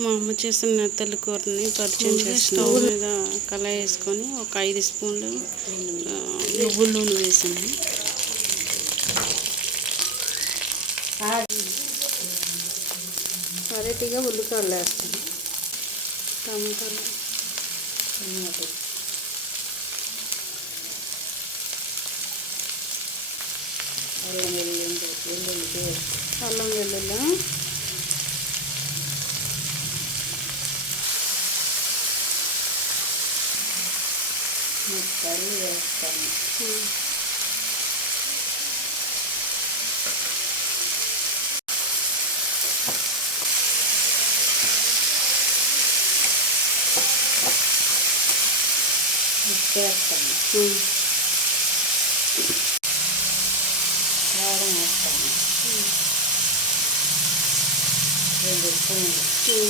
మా అమ్మ చేసిన నెత్తలి కూరని పరిచయం చేసి స్టవ్ మీద కళాయి వేసుకొని ఒక ఐదు స్పూన్లు నువ్వుల నూనె వేసాను వెరైటీగా ఉల్లిపాయలు వేస్తాను. టమాటాలు అల్లం వెల్లుల్లి ముక్కలు వేస్తాను ఉప్పు కారం వేస్తాను రెండు స్పూన్లు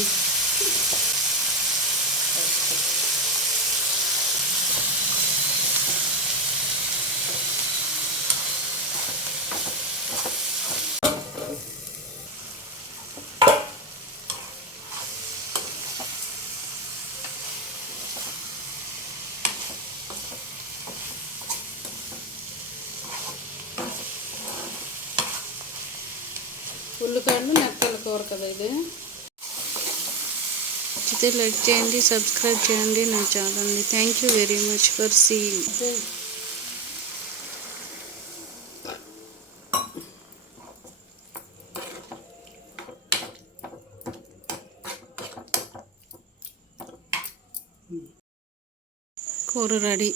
ఉల్లిపాయలు నెత్తల కూర కదా ఇది. అయితే లైక్ చేయండి సబ్స్క్రైబ్ చేయండి నా ఛానల్ని. Thank you very much for seeing కూర రెడీ.